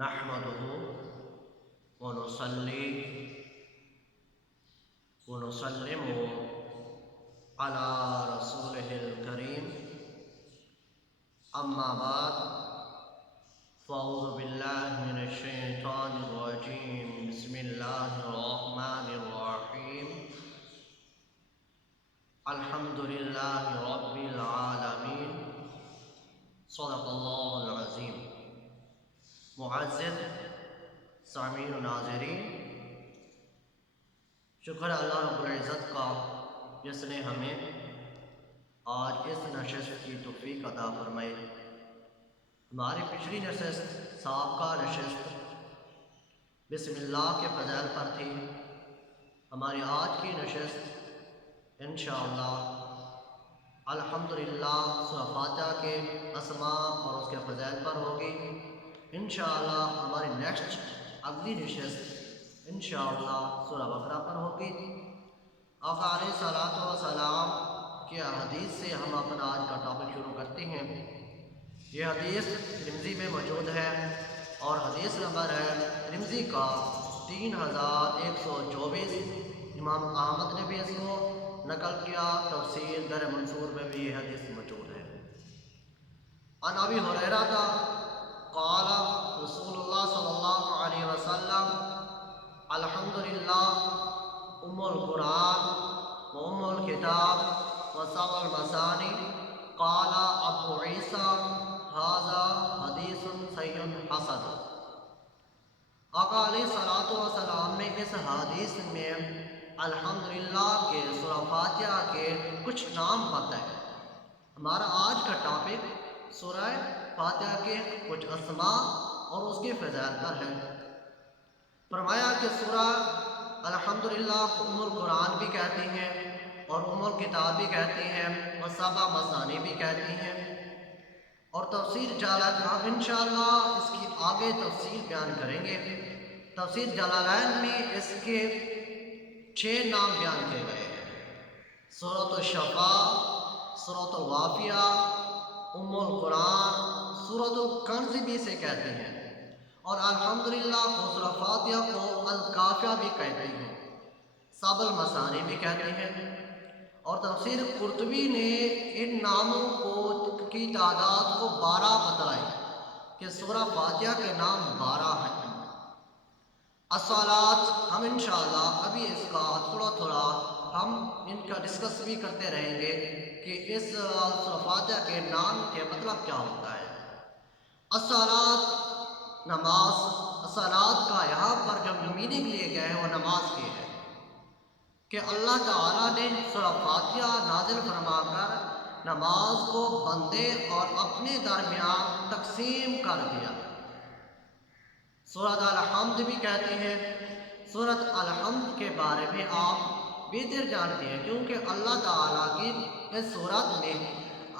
نحمده ونصلي ونسلم على رسوله الكريم أما بعد فأعوذ بالله من الشيطان الرجيم بسم الله الرحمن الرحيم الحمد لله رب العالمين صدق الله العظيم. معزز سامعین و ناظرین، شکر اللہ رب العزت کا جس نے ہمیں آج اس نشست کی توفیق عطا فرمائی. ہماری پچھلی نشست سابقہ نشست بسم اللہ کے فضائل پر تھی. ہماری آج کی نشست انشاءاللہ الحمدللہ سورہ فاتحہ کے اسماء اور اس کے فضائل پر ہوگی. انشاءاللہ ہماری نیکسٹ اگلی نشست انشاءاللہ سورہ بقرہ پر ہوگی. آقا علیہ الصلوۃ والسلام کی حدیث سے ہم اپنا آج کا ٹاپک شروع کرتے ہیں. یہ حدیث ترمذی میں موجود ہے اور حدیث نمبر ہے ترمذی کا 3124. امام احمد نے بھی اس کو نقل کیا. تفسیر در منصور میں بھی یہ حدیث موجود ہے. عن ابی ہریرہ قال رسول اللہ صلی اللہ علیہ وسلم الحمدللہ ام القرآن و ام الکتاب و سبع المثانی. قال ابو عیسیٰ ھذا حدیث صحیح حسن. آقا علیہ الصلوۃ والسلام نے اس حدیث میں الحمدللہ کے سورہ فاتحہ کے کچھ نام بتائے. ہمارا آج کا ٹاپک سورہ فاتحہ کے کچھ اسماء اور اس کے فضائل پر ہے. فرمایا کہ سورہ الحمدللہ کو ام القرآن بھی کہتے ہیں اور ام الکتاب بھی کہتے ہیں اور سبع مثانی بھی کہتے ہیں. اور تفسیر جلالین انشاءاللہ اس کی آگے تفصیل بیان کریں گے. تفسیر جلالین میں اس کے 6 نام بیان کیے گئے ہیں. سورۃ الشفاء، سورۃ الواقعہ، ام القرآن، سورۃ الکنز بھی اسے کہتے ہیں اور الحمدللہ کو سورہ فاتحہ کو الکافیہ بھی کہتے ہیں. سبع المثانی بھی کہتے ہیں. اور تفسیر قرطبی نے ان ناموں کو کی تعداد کو 12 بتلائی کہ سورہ فاتحہ کے نام 12 ہیں. الصلاۃ ہم انشاءاللہ ابھی اس کا تھوڑا ہم ان کا ڈسکس بھی کرتے رہیں گے کہ اس سورہ فاتحہ کے نام کے مطلب کیا ہوتا ہے. الصلاۃ نماز. الصلاۃ کا یہاں پر جو میننگ لیے گئے ہیں وہ نماز کے ہے کہ اللہ تعالیٰ نے سورہ فاتحہ نازل فرما کر نماز کو بندے اور اپنے درمیان تقسیم کر دیا. سورۃ الحمد بھی کہتے ہیں. سورۃ الحمد کے بارے میں آپ بہتر جانتے ہیں کیونکہ اللہ تعالیٰ کی اس سورت میں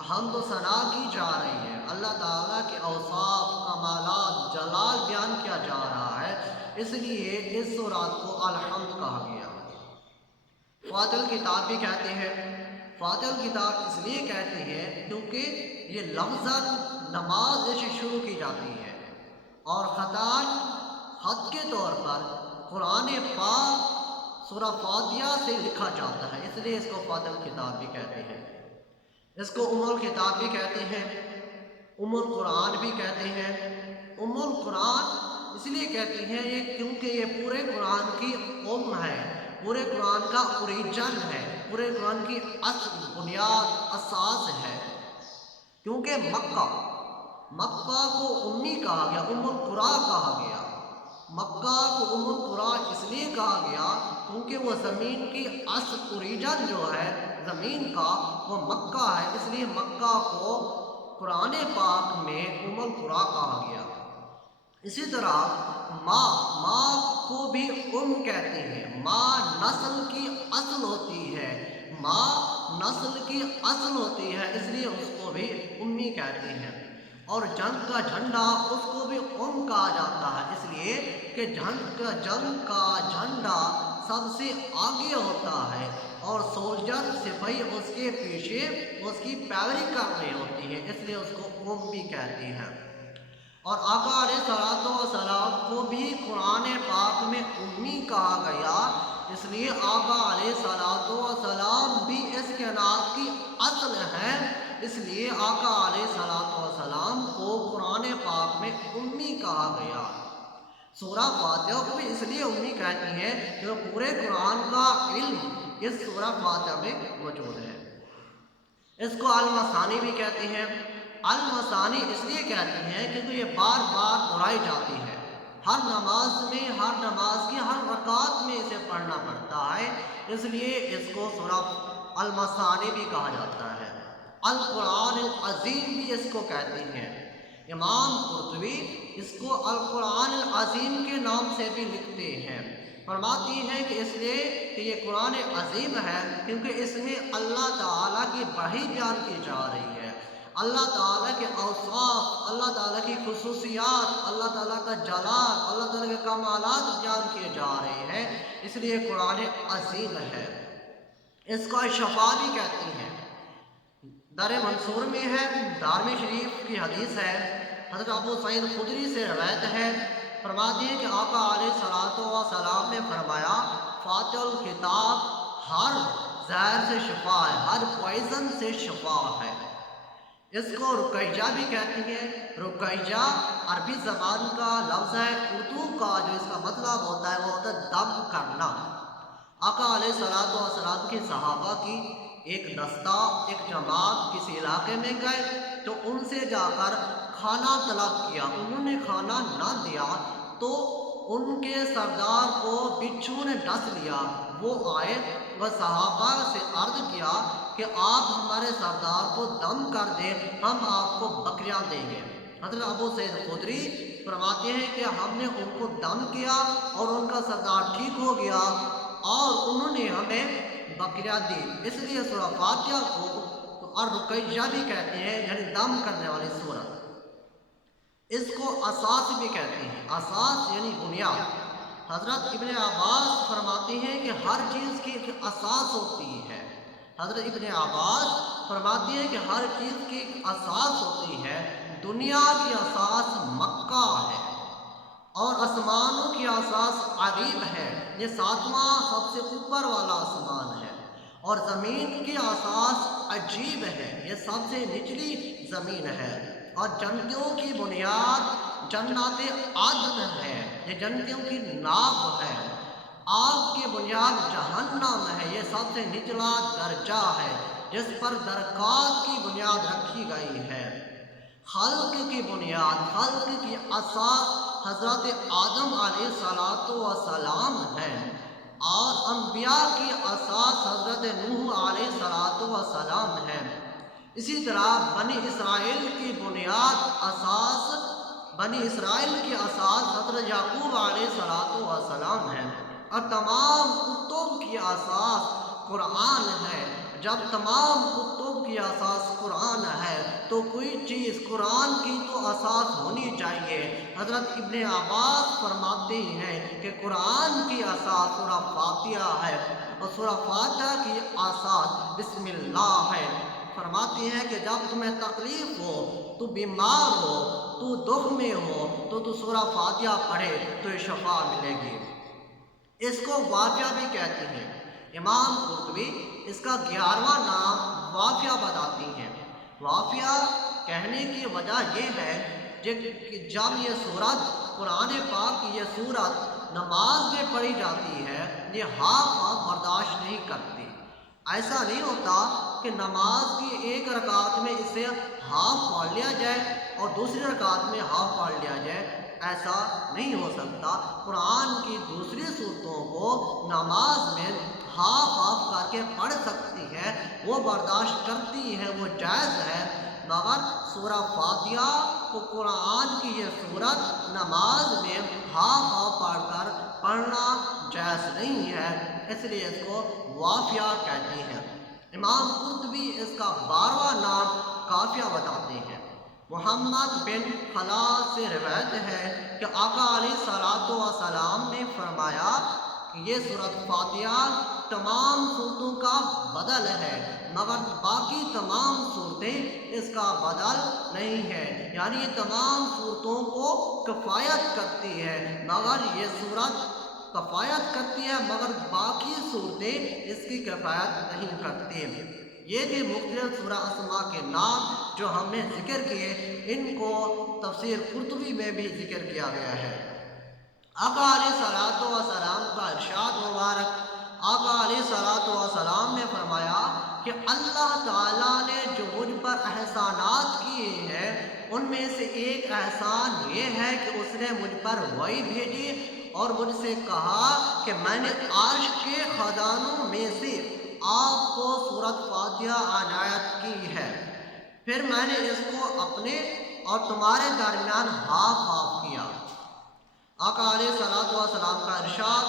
حمد و ثنا کی جا رہی ہے. اللہ تعالیٰ کے اوصاف، کمالات، جلال بیان کیا جا رہا ہے، اس لیے اس سورت کو الحمد کہا گیا. فاتحہ الکتاب بھی کہتے ہیں. فاتحہ الکتاب اس لیے کہتے ہیں کیونکہ یہ لفظاً نماز سے شروع کی جاتی ہے اور خط کے طور پر قرآن پاک سورہ فاتحہ سے لکھا جاتا ہے، اس لیے اس کو فاتحہ الکتاب بھی کہتے ہیں. اس کو ام الکتاب بھی کہتے ہیں، ام القرآن بھی کہتے ہیں. ام القرآن اس لیے کہتے ہیں یہ کیونکہ یہ پورے قرآن کی ام ہے، پورے قرآن کا اوریجن ہے، پورے قرآن کی اصل، بنیاد، اساس ہے. کیونکہ مکہ کو امی کہا گیا، ام القریٰ کہا گیا. مکہ کو ام القریٰ اس لیے کہا گیا کیونکہ وہ زمین کی اصل اوریجن جو ہے زمین کا وہ مکہ ہے، اس لیے مکہ کو قرآن پاک میں ام القریٰ کہا گیا. اسی طرح ماں کو بھی کہتے ہیں. ماں نسل کی اصل ہوتی ہے، ماں نسل کی اصل ہوتی ہے، اس لیے اس کو بھی امی کہتے ہیں. اور جنگ کا جھنڈا اس کو بھی کہا جاتا ہے، اس لیے کہ جنگ کا جھنڈا سب سے آگے ہوتا ہے اور سولجر سپاہی اس کے پیچھے اس کی پیروی کر رہی ہوتی ہے، اس لیے اس کو بھی کہتے ہیں. اور آقا علیہ الصلوۃ والسلام بھی قرآن پاک میں امی کہا گیا، اس لیے آقا علیہ الصلوۃ والسلام بھی اس کائنات کی اصل ہیں، اس لیے آقا علیہ الصلوۃ والسلام کو قرآن پاک میں امی کہا گیا۔ سورہ فاتحہ کو بھی اس لیے امی کہتی ہیں کہ پورے قرآن کا علم اس سورہ فاتحہ میں موجود ہے۔ اس کو المثانی بھی کہتے ہیں۔ المثانی اس لیے کہتے ہیں کیونکہ یہ بار بار دہرائی جاتی ہے، ہر نماز میں، ہر نماز کی ہر رکعت میں اسے پڑھنا پڑتا ہے، اس لیے اس کو سورہ المثانی بھی کہا جاتا ہے۔ القرآن العظیم بھی اس کو کہتے ہیں۔ امام قرطبی اس کو القرآن العظیم کے نام سے بھی لکھتے ہیں، فرماتی ہیں کہ اس لیے کہ یہ قرآن عظیم ہے کیونکہ اس میں اللہ تعالیٰ کی وحی بیان کی جا رہی ہے، اللہ تعالیٰ کے اوصاف، اللہ تعالیٰ کی خصوصیات، اللہ تعالیٰ کا جلال، اللہ تعالیٰ کے کمالات بیان کیے جا رہے ہیں، اس لیے قرآن عظیم ہے۔ اس کو شفا بھی کہتی ہیں۔ در منصور میں ہے، دارمی شریف کی حدیث ہے، حضرت ابو سعید خدری سے روایت ہے، فرماتے ہیں کہ آقا علیہ الصلوۃ والسلام نے فرمایا فاتح الکتاب ہر زہر سے شفا ہے، ہر پوائزن سے شفا ہے۔ اس کو رقیہ بھی کہتی ہیں۔ رقیہ عربی زبان کا لفظ ہے، اردو کا جو اس کا مطلب ہوتا ہے وہ ہوتا ہے دم کرنا۔ آقا علیہ الصلوۃ والسلام کی صحابہ کی ایک دستہ، ایک جماعت کسی علاقے میں گئے تو ان سے جا کر کھانا طلب کیا، انہوں نے کھانا نہ دیا تو ان کے سردار کو بچھو نے ڈس لیا۔ وہ آئے، وہ صحابہ سے عرض کیا کہ آپ ہمارے سردار کو دم کر دیں، ہم آپ کو بکریاں دیں گے۔ حضرت ابو سعید خدری فرماتے ہیں کہ ہم نے ان کو دم کیا اور ان کا سردار ٹھیک ہو گیا اور انہوں نے ہمیں بکریاں دی۔ اس لیے سورہ فاتحہ کو اور رقیہ بھی کہتے ہیں، یعنی دم کرنے والی سورت۔ اس کو اساس بھی کہتے ہیں، اساس یعنی بنیاد۔ حضرت ابن عباس فرماتے ہیں کہ ہر چیز کی ایک اساس ہوتی ہے۔ حضرت ابن عباس فرماتے ہیں کہ ہر چیز کی ایک اساس ہوتی ہے۔ دنیا کی اساس مکہ ہے اور آسمانوں کی اساس عریب ہے، یہ 7واں سب سے اوپر والا آسمان ہے، اور زمین کی اساس عجیب ہے، یہ سب سے نچلی زمین ہے، اور جنتوں کی بنیاد جنات عدن ہے، یہ جنتوں کی ناف ہے۔ آگ کی بنیاد جہنم ہے، یہ سب سے نچلا درجہ ہے جس پر درکات کی بنیاد رکھی گئی ہے۔ خلق کی بنیاد، خلق کی اساس حضرت آدم علیہ السلام ہے، اور انبیاء کی اساس حضرت نوح علیہ السلام ہے۔ اسی طرح بنی اسرائیل کی بنیاد اساس، بنی اسرائیل کی اساس حضرت یعقوب علیہ السلام ہے، اور تمام کتب کی اساس قرآن ہے۔ جب تمام کتب کی اساس قرآن ہے تو کوئی چیز قرآن کی تو اساس ہونی چاہیے۔ حضرت ابن عباس فرماتے ہیں کہ قرآن کی اساس سورہ فاتحہ ہے، اور سورہ فاتحہ کی اساس بسم اللہ ہے۔ فرماتے ہیں کہ جب تمہیں تکلیف ہو، تو بیمار ہو، تو دکھ میں ہو تو سورہ فاتحہ پڑھے تو شفا ملے گی۔ اس کو وافیہ بھی کہتے ہیں۔ امام قرطبی اس کا 11واں نام وافیہ بتاتی ہیں۔ وافیہ کہنے کی وجہ یہ ہے کہ جب یہ سورت قرآن پاک کی یہ سورت نماز میں پڑھی جاتی ہے، یہ ہاف برداشت نہیں کرتی۔ ایسا نہیں ہوتا کہ نماز کی ایک رکعت میں اسے ہاف پڑھ لیا جائے اور دوسری رکعت میں ہاف پڑھ لیا جائے، ایسا نہیں ہو سکتا۔ قرآن کی دوسری صورتوں کو نماز میں ہاف کر کے پڑھ سکتی ہے، وہ برداشت کرتی ہے، وہ جائز ہے، مگر سورہ فاتحہ کو قرآن کی یہ سورت نماز میں ہاف پڑھ کر پڑھنا جائز نہیں ہے، اس لیے اس کو وافیہ کہتے ہیں۔ امام قرطبی اس کا 12واں نام کافیہ بتاتے ہیں۔ محمد بن خلاد سے روایت ہے کہ آقا علیہ الصلوۃ والسلام نے فرمایا کہ یہ سورۃ فاتحہ تمام سورتوں کا بدل ہے، مگر باقی تمام صورتیں اس کا بدل نہیں ہے، یعنی یہ تمام صورتوں کو کفایت کرتی ہے، مگر یہ صورت کفایت کرتی ہے مگر باقی صورتیں اس کی کفایت نہیں کرتی۔ یہ بھی مختلف سورہ اسماء کے نام جو ہم نے ذکر کیے، ان کو تفسیر قرطبی میں بھی ذکر کیا گیا ہے۔ آقا علیہ الصلوۃ والسلام کا ارشاد مبارک، آقا علیہ الصلوۃ والسلام نے فرمایا کہ اللہ تعالیٰ نے جو مجھ پر احسانات کیے ہیں ان میں سے ایک احسان یہ ہے کہ اس نے مجھ پر وحی بھیجی اور مجھ سے کہا کہ میں نے عرش کے خزانوں میں سے آپ کو سورۃ فاتحہ عنایت کی ہے، پھر میں نے اس کو اپنے اور تمہارے درمیان ہاف ہاف کیا۔ آقا علیہ الصلوۃ والسلام کا ارشاد،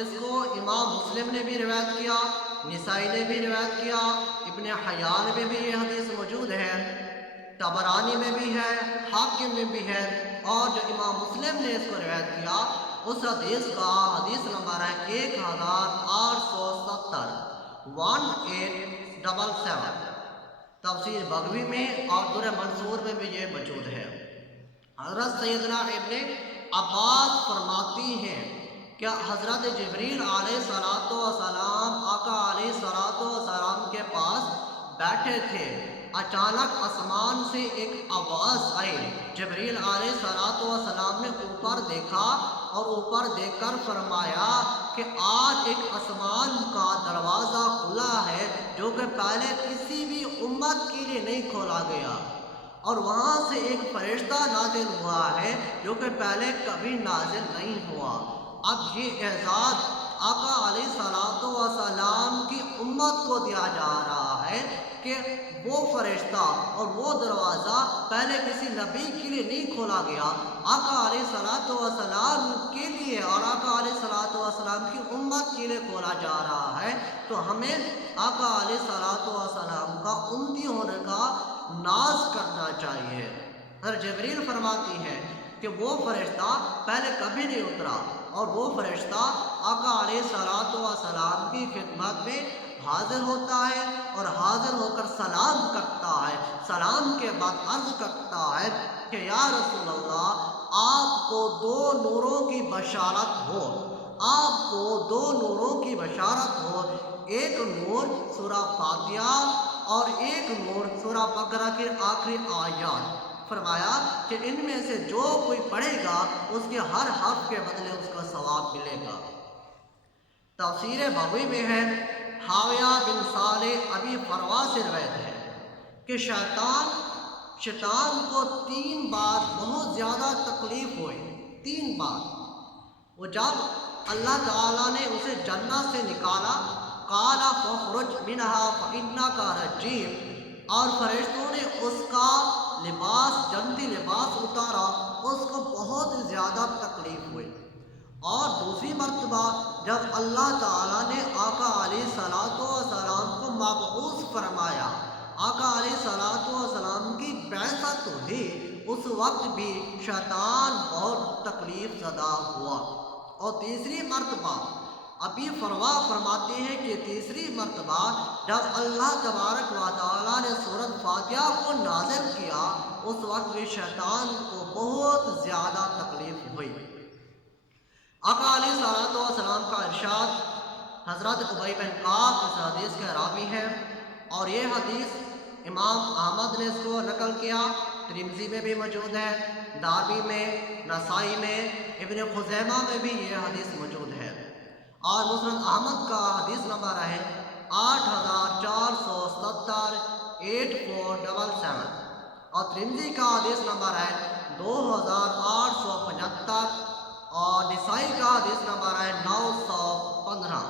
اس کو امام مسلم نے بھی روایت کیا، نسائی نے بھی روایت کیا، ابن حیان میں بھی یہ حدیث موجود ہے، طبرانی میں بھی ہے، حاکم میں بھی ہے، اور جو امام مسلم نے اس کو روایت کیا اس حدیث کا حدیث نمبر ہے 1870 1877، تفسیر بغوی میں اور در منصور میں بھی یہ موجود ہے۔ حضرت سیدنا ابن عباس فرماتی ہیں کہ حضرت جبریل علیہ الصلوۃ والسلام آقا علیہ الصلوۃ والسلام کے پاس بیٹھے تھے، اچانک آسمان سے ایک آواز آئی، جبریل علیہ الصلوۃ والسلام نے اوپر دیکھا اور اوپر دیکھ کر فرمایا کہ آج ایک آسمان کا دروازہ کھلا ہے جو کہ پہلے کسی بھی امت کے لیے نہیں کھولا گیا، اور وہاں سے ایک فرشتہ نازل ہوا ہے جو کہ پہلے کبھی نازل نہیں ہوا۔ اب یہ اعزاز آقا علیہ الصلوۃ والسلام کی امت کو دیا جا رہا ہے کہ وہ فرشتہ اور وہ دروازہ پہلے کسی نبی کے لیے نہیں کھولا گیا، آقا علیہ الصلوۃ والسلام کے لیے اور آقا علیہ الصلوۃ والسلام کی امت کے لیے کھولا جا رہا ہے۔ تو ہمیں آقا علیہ الصلوۃ والسلام کا امتی ہونے کا ناز کرنا چاہیے۔ حضرت جبریل فرماتی ہے کہ وہ فرشتہ پہلے کبھی نہیں اترا، اور وہ فرشتہ آقا علیہ الصلوۃ والسلام کی خدمت میں حاضر ہوتا ہے اور حاضر ہو کر سلام کرتا ہے، سلام کے بعد عرض کرتا ہے کہ یا رسول اللہ، آپ کو دو نوروں کی بشارت ہو، آپ کو دو نوروں کی بشارت ہو، ایک نور سورہ فاتحہ اور ایک نور سورہ بقرہ کے آخری آیات۔ فرمایا کہ ان میں سے جو کوئی پڑھے گا اس کے ہر حرف کے بدلے اس کا ثواب ملے گا۔ تفسیر بغوی میں ہے، حاویہ بن صالح ابی فروا سے روایت ہے کہ شیطان کو 3 بار بہت زیادہ تکلیف ہوئی، 3 بار۔ وہ جب اللہ تعالیٰ نے اسے جنت سے نکالا، قال فاخرج منہا فإنک رجیم، اور فرشتوں نے اس کا لباس، جنتی لباس اتارا، اس کو بہت زیادہ تکلیف ہوئی۔ اور دوسری مرتبہ جب اللہ تعالیٰ نے آقا علیہ الصلوۃ والسلام کو مبعوث فرمایا، آقا علیہ الصلوۃ والسلام کی بعثت ہوئی، اس وقت بھی شیطان بہت تکلیف زدہ ہوا۔ اور تیسری مرتبہ ابھی فروا فرماتے ہیں کہ تیسری مرتبہ جب اللہ تبارک و تعالیٰ نے سورۃ فاتحہ کو نازل کیا، اس وقت بھی شیطان کو بہت زیادہ تکلیف ہوئی۔ آقا علیہ الصلوۃ والسلام کا ارشاد، حضرت ابی بن کعب اس حدیث کے راوی ہیں، اور یہ حدیث امام احمد نے اس کو نقل کیا، ترمذی میں بھی موجود ہے، دارمی میں، نسائی میں، ابن خزیمہ میں بھی یہ حدیث موجود ہے، اور مسند احمد کا حدیث نمبر ہے 8470 8477، اور ترمذی کا حدیث نمبر ہے 2875، اور نسائی کا حدیث نمبر ہے 915۔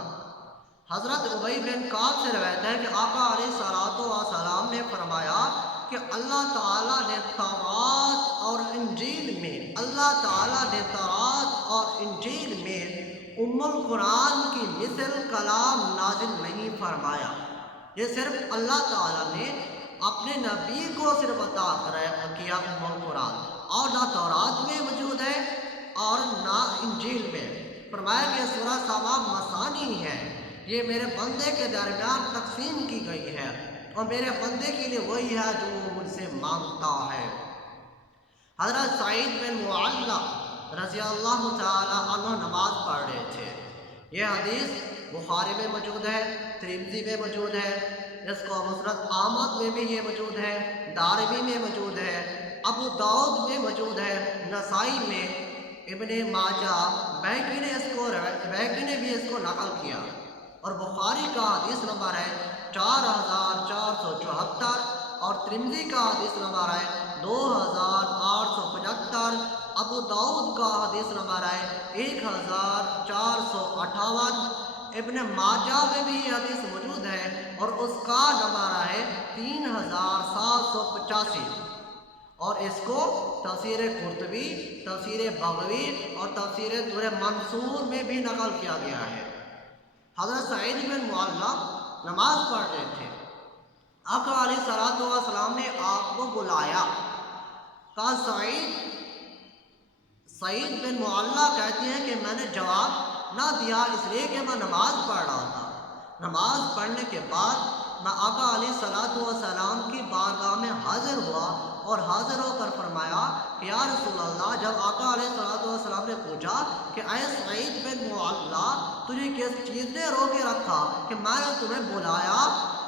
حضرت ابی بن کعب سے روایت ہے کہ آقا علیہ الصلوۃ والسلام نے فرمایا کہ اللہ تعالیٰ نے تورات اور انجیل میں ام القرآن کی مثل کلام نازل نہیں فرمایا۔ یہ صرف اللہ تعالیٰ نے اپنے نبی کو صرف عطا کیا ام القرآن، اور نہ تورات میں موجود ہے اور نہ انجیل میں۔ فرمایا کہ سورہ سبا مثانی ہے، یہ میرے بندے کے درمیان تقسیم کی گئی ہے اور میرے بندے کے لیے وہی ہے جو وہ مجھ سے مانگتا ہے۔ حضرت سعید بن معلّہ رضی اللہ تعالی عنہ نماز پڑھ رہے تھے۔ یہ حدیث بخاری میں موجود ہے، ترمذی میں موجود ہے، اس کو مسند احمد میں بھی یہ موجود ہے، دارمی میں موجود ہے، ابو داؤد میں موجود ہے، نسائی میں، ابن ماجہ، بہقی نے بھی اس کو نقل کیا، اور بخاری کا حدیث نمبر ہے 4474 اور ترمذی کا حدیث نمبر ہے 2875، ابو داؤد کا حدیث نمبر ہے 1458، ابن ماجہ میں بھی یہ حدیث موجود ہے اور اس کا نمبر ہے 3785، اور اس کو تفسیر قرطبی، تفسیر بغوی اور تفسیر در منصور میں بھی نقل کیا گیا ہے۔ حضرت سعید بن معلّہ نماز پڑھ رہے تھے، آقا علیہ السلام نے آپ کو بلایا، کہا سعید بن معلّہ کہتے ہیں کہ میں نے جواب نہ دیا اس لیے کہ میں نماز پڑھ رہا تھا۔ نماز پڑھنے کے بعد میں آقا علیہ السلام کی بارگاہ میں حاضر ہوا اور حاضر ہو کر فرمایا کہ یا رسول اللہ، جب آقا علیہ السلام نے پوچھا کہ اے سعید بن معلّہ، تجھے کس چیز نے روکے رکھا کہ میں نے تمہیں بلایا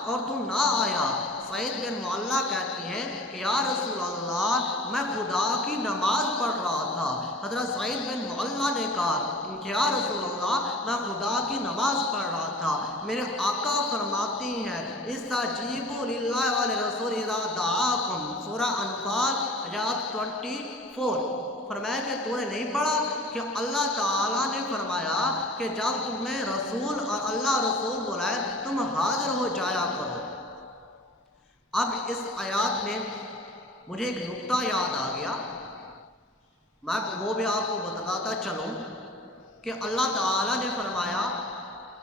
اور تم نہ آیا؟ سعید بن معلّہ کہتی ہیں کہ یا رسول اللہ، میں خدا کی نماز پڑھ رہا تھا۔ حضرت سعید بن معلّہ نے کہا کہ یا رسول اللہ، میں خدا کی نماز پڑھ رہا تھا، میرے آقا فرماتی ہیں استجیبوا للہ وللرسول اذا دعاکم، سورہ انفال آیات 24، فرمایا کہ تو نے نہیں پڑھا کہ اللہ تعالیٰ نے فرمایا کہ جب تمہیں رسول اور اللہ رسول بلائے تم حاضر ہو جایا کرو۔ اب اس آیات میں مجھے ایک نقطہ یاد آ گیا، میں وہ بھی آپ کو بتاتا چلوں کہ اللہ تعالیٰ نے فرمایا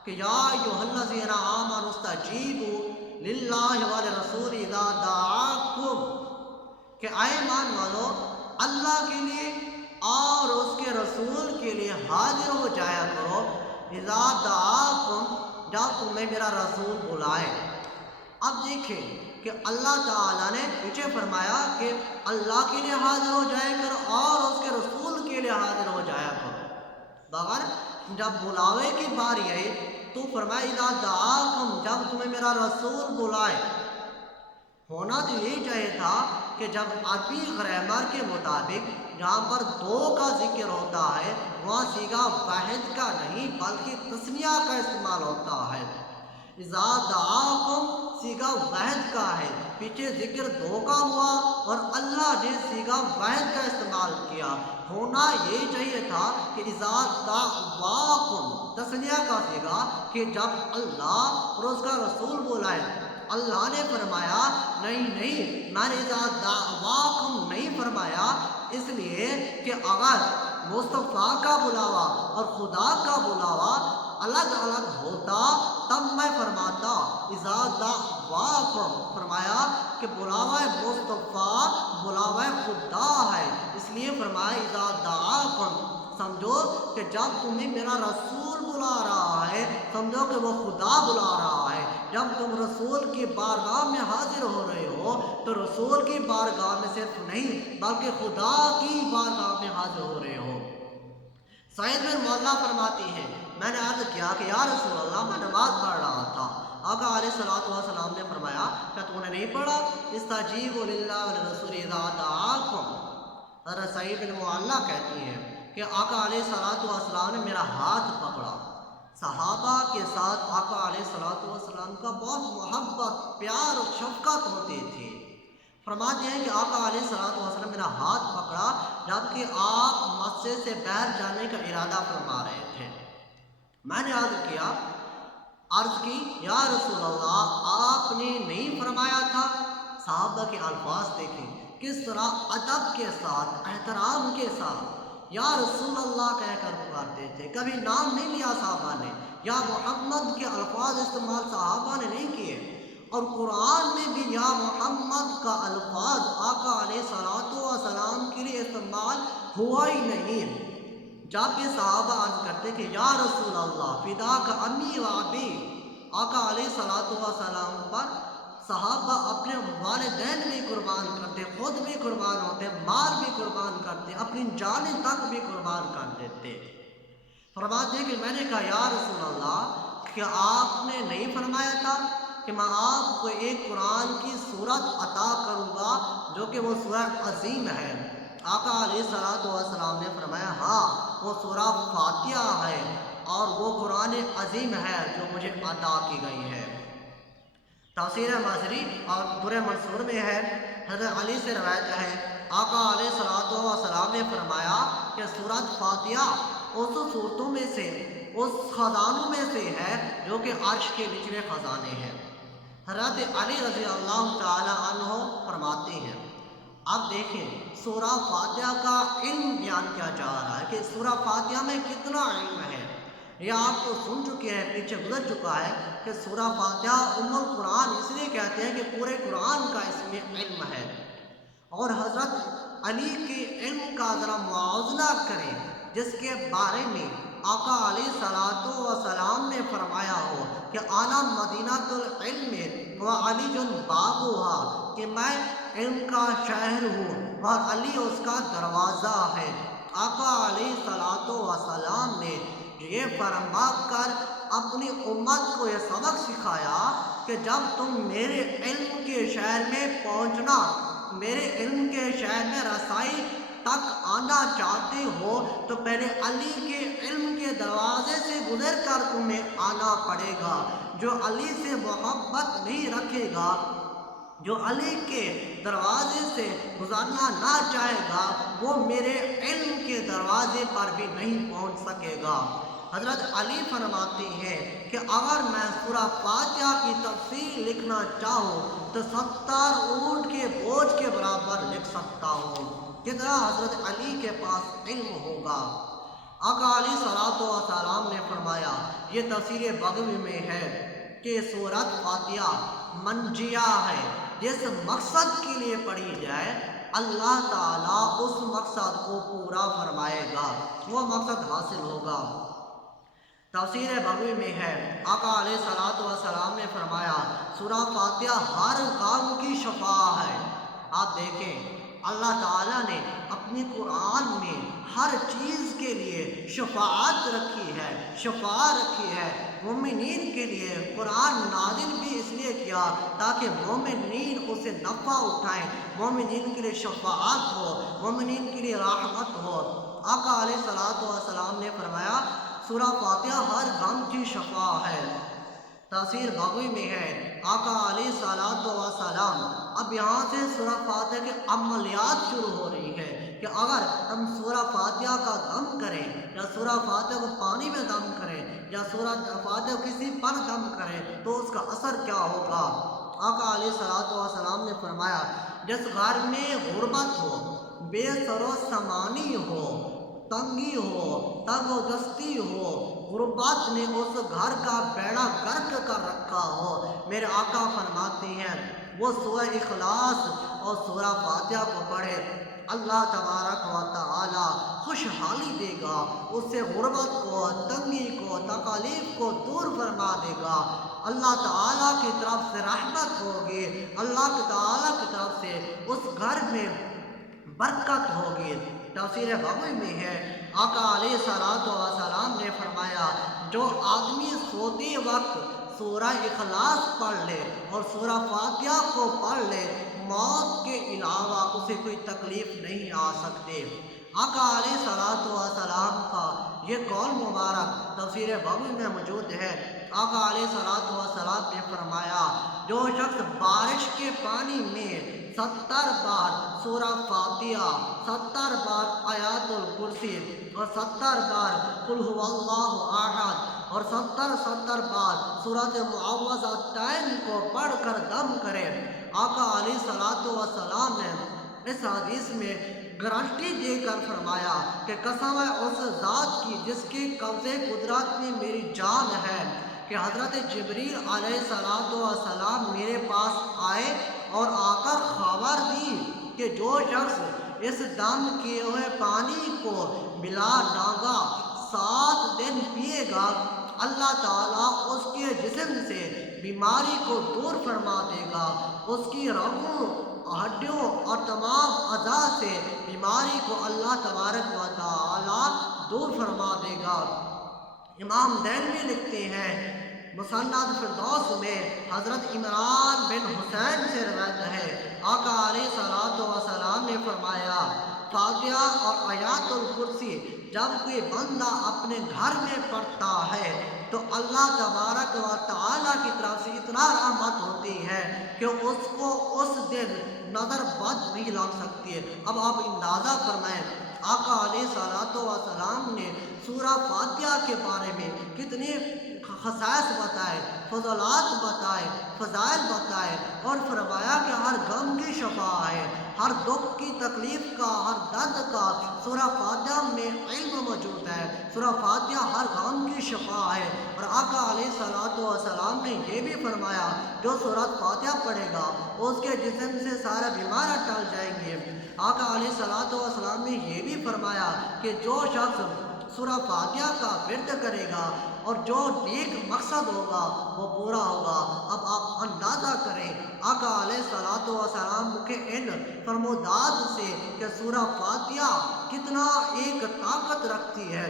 کہ یا ایھا الذین آمنوا استجیبوا للہ وللرسول اذا دعاکم، کہ اے ایمان والو، اللہ کے لیے اور اس کے رسول کے لیے حاضر ہو جایا کرو، اذا دعاکم، جب تمہیں میرا رسول بلائے۔ اب دیکھیں کہ اللہ تعالیٰ نے پیچھے فرمایا کہ اللہ کے لیے حاضر ہو جایا کرو اور اس کے رسول کے لیے حاضر ہو جایا کرو، مگر جب بلاوے کی باری آئی تو فرمایا اذا دعاکم، جب تمہیں میرا رسول بلائے۔ ہونا تو یہی چاہیے تھا کہ جب عربی گرامر کے مطابق جہاں پر دو کا ذکر ہوتا ہے وہاں صیغہ واحد کا نہیں بلکہ تثنیہ کا استعمال ہوتا ہے۔ اذا دعاکم صیغہ واحد کا ہے، پیچھے ذکر دو کا ہوا اور اللہ نے صیغہ واحد کا استعمال کیا۔ ہونا یہ چاہیے تھا کہ اذا دعواکم تثنیہ کا صیغہ، کہ جب اللہ اور اس کا رسول بلائے۔ اللہ نے فرمایا نہیں، میں نے اذا دعواکم نہیں فرمایا، اس لیے کہ اگر مصطفیٰ کا بلاوا اور خدا کا بلاوا الگ الگ ہوتا تب میں فرماتا اذا دعواکم، فرمایا کہ بلاوا مصطفیٰ بلاوا خدا ہے، اس لیے فرمایا اذا دعاکم۔ سمجھو کہ جب تمہیں میرا رسول بلا رہا ہے سمجھو کہ وہ خدا بلا رہا ہے۔ جب تم رسول کی بارگاہ میں حاضر ہو رہے ہو تو رسول کی بارگاہ میں صرف نہیں بلکہ خدا کی بارگاہ میں حاضر ہو رہے ہو۔ سعید بن معلّہ فرماتی ہیں میں نے عرض کیا کہ یا رسول اللہ، میں نماز پڑھ رہا تھا۔ آقا علیہ السلام نے فرمایا کہ تو نے نہیں پڑھا استجیبوا للہ وللرسول اذا دعاکم۔ حضرت سعید بن معلّہ کہتی ہیں کہ آقا علیہ السلام نے میرا ہاتھ پکڑا۔ صحابہ کے ساتھ آقا علیہ السلام کا بہت محبت، پیار اور شفقت ہوتی تھی۔ فرماتے ہیں کہ آقا علیہ السلام میرا ہاتھ پکڑا جبکہ آپ مسجد سے باہر جانے کا ارادہ فرما رہے تھے۔ میں نے عرض کی یا رسول اللہ، آپ نے نہیں فرمایا تھا؟ صحابہ کے الفاظ دیکھیں کس طرح ادب کے ساتھ، احترام کے ساتھ یا رسول اللہ کہہ کر پکارتے تھے، کبھی نام نہیں لیا صحابہ نے، یا محمد کے الفاظ استعمال صحابہ نے نہیں کیے، اور قرآن میں بھی یا محمد کا الفاظ آقا علیہ السلام کے لیے استعمال ہوا ہی نہیں۔ جب یہ صحابہ عرض کرتے کہ یا رسول اللہ فداک امی و ابی، آقا علیہ الصلوۃ والسلام پر صحابہ اپنے والدین بھی قربان کرتے، خود بھی قربان ہوتے، مال بھی قربان کرتے، اپنی جانیں تک بھی قربان کر دیتے۔ فرماتے ہیں کہ میں نے کہا یا رسول اللہ کہ آپ نے نہیں فرمایا تھا کہ میں آپ کو ایک قرآن کی صورت عطا کروں گا جو کہ وہ سورہ عظیم ہے؟ آقا علیہ الصلوۃ والسلام نے فرمایا ہاں وہ سورہ فاتحہ ہے اور وہ قرآن عظیم ہے جو مجھے عطا کی گئی ہے۔ تفسیر مظہری اور در منصور میں ہے، حضرت علی سے روایت ہے آقا علیہ الصلوۃ والسلام نے فرمایا کہ سورۃ فاتحہ اس صورتوں میں سے، اس خزانوں میں سے ہے جو کہ عرش کے نچلے خزانے ہیں۔ حضرت علی رضی اللہ تعالی عنہ فرماتے ہیں، اب دیکھیں سورہ فاتحہ کا علم بیان کیا جا رہا ہے کہ سورہ فاتحہ میں کتنا علم ہے۔ یہ آپ کو سن چکے ہیں، پیچھے گزر چکا ہے کہ سورہ فاتحہ ام القرآن اس لیے کہتے ہیں کہ پورے قرآن کا اس میں علم ہے۔ اور حضرت علی کے علم کا ذرا موازنہ کریں جس کے بارے میں آقا علیہ الصلوۃ والسلام نے فرمایا ہو کہ انا مدینۃ العلم و علی بابھا، کہ میں علم کا شہر ہوں اور علی اس کا دروازہ ہے۔ آقا علیہ الصلوۃ والسلام نے یہ فرما کر اپنی امت کو یہ سبق سکھایا کہ جب تم میرے علم کے شہر میں پہنچنا، میرے علم کے شہر میں رسائی تک آنا چاہتے ہو تو پہلے علی کے علم کے دروازے سے گزر کر تمہیں آنا پڑے گا۔ جو علی سے محبت نہیں رکھے گا، جو علی کے دروازے سے گزرنا نہ چاہے گا، وہ میرے علم کے دروازے پر بھی نہیں پہنچ سکے گا۔ حضرت علی فرماتے ہیں کہ اگر میں سورہ فاتحہ کی تفسیر لکھنا چاہوں تو 70 اونٹ کے بوجھ کے برابر لکھ سکتا ہوں۔ کتنا حضرت علی کے پاس علم ہوگا۔ آقا علیہ الصلوۃ والسلام نے فرمایا، یہ تفسیر بغوی میں ہے کہ سورۃ فاتحہ منجیہ ہے، جس مقصد کے لیے پڑھی جائے اللہ تعالیٰ اس مقصد کو پورا فرمائے گا، وہ مقصد حاصل ہوگا۔ تفسیر بغوی میں ہے آقا علیہ الصلوۃ والسلام نے فرمایا سورہ فاتحہ ہر غم کی شفا ہے۔ آپ دیکھیں اللہ تعالیٰ نے اپنی قرآن میں ہر چیز کے لیے شفاعت رکھی ہے، شفا رکھی ہے۔ مومنین کے لیے قرآن نازل بھی اس لیے کیا تاکہ مومنین اسے نفع اٹھائیں، مومنین کے لیے شفاعت ہو، مومنین کے لیے رحمت ہو۔ آقا علیہ الصلوۃ والسلام نے فرمایا سورہ فاتحہ ہر غم کی شفا ہے۔ تفسیر بغوی میں ہے آقا علیہ الصلوۃ والسلام، اب یہاں سے سورہ فاتحہ کے عملیات شروع ہو رہی ہے کہ اگر ہم سورہ فاتحہ کا دم کریں یا سورہ فاتحہ کو پانی میں دم کریں یا سورہ فاتحہ کسی پر دم کریں تو اس کا اثر کیا ہوگا۔ آقا علیہ الصلوۃ والسلام نے فرمایا جس گھر میں غربت ہو، بے سر و سامانی ہو، تنگی ہو، تنگ و دستی ہو، غربت نے اس گھر کا بیڑا غرق کر رکھا ہو، میرے آقا فرماتے ہیں وہ سورہ اخلاص اور سورہ فاتحہ کو پڑھے، اللہ تبارک و تعالی خوشحالی دے گا، اس سے غربت کو، تنگی کو، تکالیف کو دور فرما دے گا، اللہ تعالیٰ کی طرف سے رحمت ہوگی، اللہ تعالیٰ کی طرف سے اس گھر میں برکت ہوگی۔ تفسیر بغوی میں ہے آقا علیہ الصلوۃ والسلام نے فرمایا جو آدمی سوتے وقت سورہ اخلاص پڑھ لے اور سورہ فاتحہ کو پڑھ لے، موت کے علاوہ اسے کوئی تکلیف نہیں آ سکتے۔ آقا علیہ الصلوۃ والسلام کا یہ قول مبارک تفسیر بغوی میں موجود ہے۔ آقا علیہ الصلوۃ والسلام نے فرمایا جو شخص بارش کے پانی میں 70 بار سورہ فاتحہ، 70 بار آیات الکرسی اور 70 بار قل هو اللہ احد اور 70 بار سورۃ معوذتین کو پڑھ کر دم کرے، آقا علیہ الصلوۃ والسلام نے اس حدیث میں گارنٹی دے کر فرمایا کہ قسم ہے اس ذات کی جس کے قبضے قدرت میں میری جان ہے کہ حضرت جبریل علیہ السلام میرے پاس آئے اور آ کر خبر دی کہ جو شخص اس دم کیے ہوئے پانی کو بلا ڈانگا 7 دن پیے گا، اللہ تعالیٰ اس کے جسم سے بیماری کو دور فرما دے گا، اس کی رگوں، ہڈیوں اور تمام اعضاء سے بیماری کو اللہ تبارک و تعالیٰ دور فرما دے گا۔ امام دہلوی لکھتے ہیں مسند فردوس میں حضرت عمران بن حسین سے روایت ہے، آقا علیہ الصلوۃ والسلام نے فرمایا، فاتحہ اور آیات الکرسی جب کوئی بندہ اپنے گھر میں پڑھتا ہے تو اللہ تبارک و تعالیٰ کی طرف سے اتنا رحمت ہوتی ہے کہ اس کو اس دن نظر بد نہیں لگ سکتی ہے۔ اب آپ اندازہ فرمائیں آقا علیہ الصلوۃ والسلام نے سورہ فاتحہ کے بارے میں کتنے خصائص بتائے، فضلات بتائے، فضائل بتائے، اور فرمایا کہ ہر غم کی شفا ہے، ہر دکھ کی تکلیف کا، ہر درد کا سورہ فاتحہ میں علم موجود ہے، سورہ فاتحہ ہر غم کی شفا ہے۔ اور آقا علیہ الصلوۃ والسلام نے یہ بھی فرمایا جو سورہ فاتحہ پڑھے گا اس کے جسم سے سارا بیمار ٹل جائیں گے۔ آقا علیہ الصلوۃ والسلام نے یہ بھی فرمایا کہ جو شخص سورہ فاتحہ کا ورد کرے گا اور جو نیک مقصد ہوگا وہ پورا ہوگا۔ اب آپ اندازہ کریں آقا علیہ الصلوۃ والسلام کے ان فرمودات سے کہ سورہ فاتحہ کتنا ایک طاقت رکھتی ہے،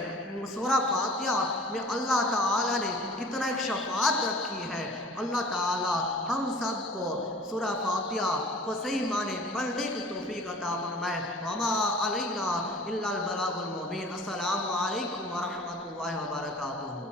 سورہ فاتحہ میں اللہ تعالیٰ نے کتنا ایک شفاعت رکھی ہے۔ اللہ تعالیٰ ہم سب کو سورہ فاتحہ کو صحیح معنی پڑھنے کی توفیق عطا فرمائے۔ وما علینا الا البلاغ المبین۔ السلام علیکم ورحمۃ اللہ وبرکاتہ۔